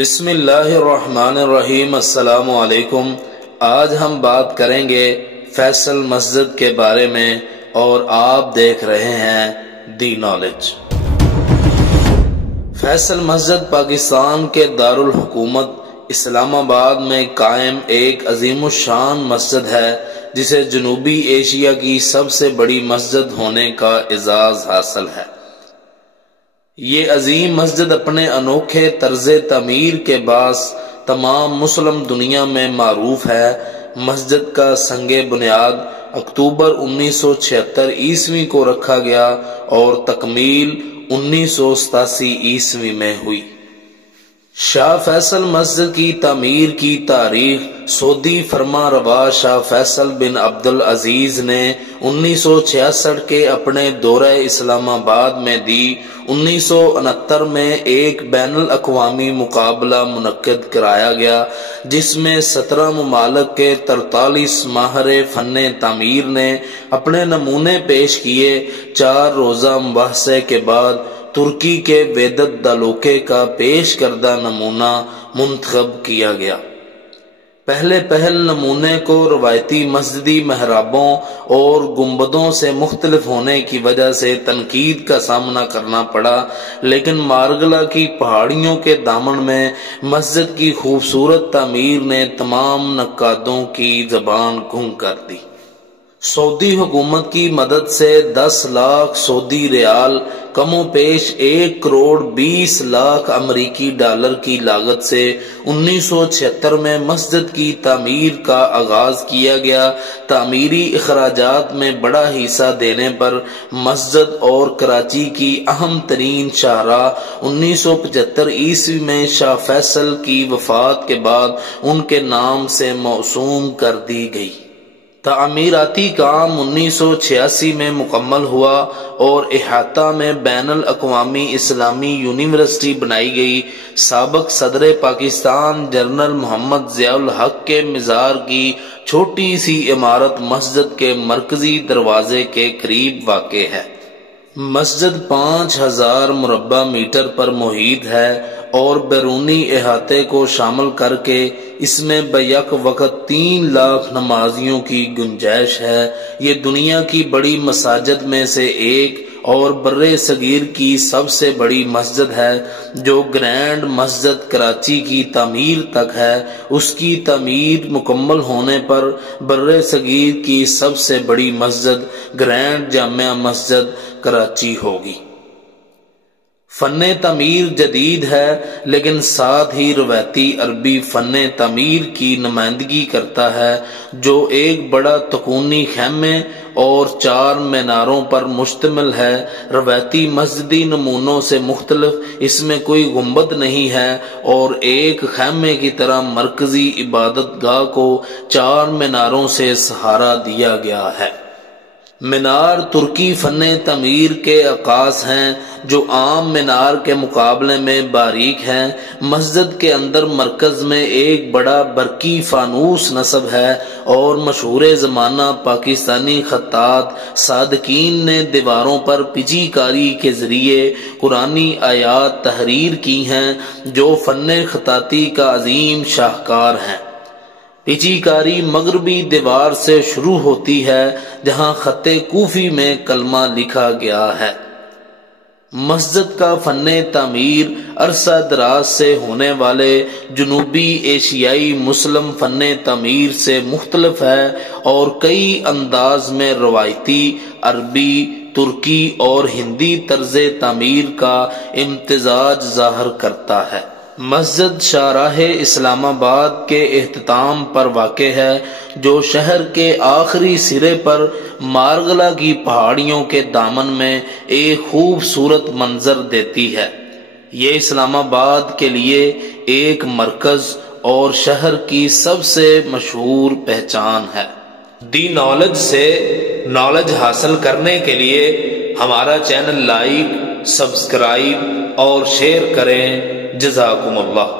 بسم اللہ الرحمن الرحیم۔ السلام علیکم۔ آج ہم بات کریں گے فیصل مسجد کے بارے میں اور آپ دیکھ رہے ہیں دی نالج۔ فیصل مسجد پاکستان کے دارالحکومت اسلام آباد میں قائم ایک عظیم الشان مسجد ہے جسے جنوبی ایشیا کی سب سے بڑی مسجد ہونے کا اعزاز حاصل ہے۔ یہ عظیم مسجد اپنے انوکھے طرز تعمیر کے باعث تمام مسلم دنیا میں معروف ہے۔ مسجد کا سنگ بنیاد اکتوبر 1976 عیسوی کو رکھا گیا اور تکمیل 1987 عیسوی میں ہوئی۔ شاہ فیصل مسجد کی تعمیر کی تاریخ سعودی فرما روا شاہ فیصل بن عبد العزیز نے 1966 کے اپنے دورہ اسلام آباد میں دی۔ 1969 میں ایک بین الاقوامی مقابلہ منعقد کرایا گیا جس میں 17 ممالک کے 43 ماہر فن تعمیر نے اپنے نمونے پیش کیے۔ 4 روزہ مباحثے کے بعد ترکی کے ویدت دالوکے کا پیش کردہ نمونہ منتخب کیا گیا۔ پہل نمونے کو روایتی مسجدی محرابوں اور گنبدوں سے مختلف ہونے کی وجہ سے تنقید کا سامنا کرنا پڑا، لیکن مارگلا کی پہاڑیوں کے دامن میں مسجد کی خوبصورت تعمیر نے تمام نقادوں کی زبان گونگ کر دی۔ سعودی حکومت کی مدد سے 10 لاکھ سعودی ریال کم و بیش 1 کروڑ 20 لاکھ امریکی ڈالر کی لاگت سے 1976 میں مسجد کی تعمیر کا آغاز کیا گیا۔ تعمیری اخراجات میں بڑا حصہ دینے پر مسجد اور کراچی کی اہم ترین شاہراہ 1975 عیسوی میں شاہ فیصل کی وفات کے بعد ان کے نام سے موسوم کر دی گئی۔ تعمیراتی کام 1986 میں مکمل ہوا اور احاطہ میں بین الاقوامی اسلامی یونیورسٹی بنائی گئی۔ سابق صدر پاکستان جنرل محمد ضیاء الحق کے مزار کی چھوٹی سی عمارت مسجد کے مرکزی دروازے کے قریب واقع ہے۔ مسجد 5000 مربع میٹر پر محیط ہے اور بیرونی احاطے کو شامل کر کے اس میں بیک وقت 3 لاکھ نمازیوں کی گنجائش ہے۔ یہ دنیا کی بڑی مساجد میں سے ایک اور بر صغیر کی سب سے بڑی مسجد ہے۔ جو گرینڈ مسجد کراچی کی تعمیر تک ہے، اس کی تعمیر مکمل ہونے پر بر صغیر کی سب سے بڑی مسجد گرینڈ جامع مسجد کراچی ہوگی۔ فن تعمیر جدید ہے لیکن ساتھ ہی روایتی عربی فن تعمیر کی نمائندگی کرتا ہے، جو ایک بڑا تکونی خیمے اور 4 میناروں پر مشتمل ہے۔ روایتی مسجدی نمونوں سے مختلف اس میں کوئی گنبد نہیں ہے اور ایک خیمے کی طرح مرکزی عبادت گاہ کو 4 میناروں سے سہارا دیا گیا ہے۔ مینار ترکی فن تعمیر کے عکاس ہیں جو عام مینار کے مقابلے میں باریک ہیں۔ مسجد کے اندر مرکز میں ایک بڑا برقی فانوس نصب ہے اور مشہور زمانہ پاکستانی خطاط صادقین نے دیواروں پر پجی کاری کے ذریعے قرآنی آیات تحریر کی ہیں جو فن خطاطی کا عظیم شاہکار ہیں۔ پجی کاری مغربی دیوار سے شروع ہوتی ہے جہاں خط کوفی میں کلمہ لکھا گیا ہے۔ مسجد کا فن تعمیر عرصہ دراز سے ہونے والے جنوبی ایشیائی مسلم فن تعمیر سے مختلف ہے اور کئی انداز میں روایتی عربی، ترکی اور ہندی طرز تعمیر کا امتزاج ظاہر کرتا ہے۔ مسجد شاہراہ اسلام آباد کے اختتام پر واقع ہے جو شہر کے آخری سرے پر مارگلا کی پہاڑیوں کے دامن میں ایک خوبصورت منظر دیتی ہے۔ یہ اسلام آباد کے لیے ایک مرکز اور شہر کی سب سے مشہور پہچان ہے۔ دی نالج سے نالج حاصل کرنے کے لیے ہمارا چینل لائک، سبسکرائب اور شیئر کریں۔ جزاکم اللہ۔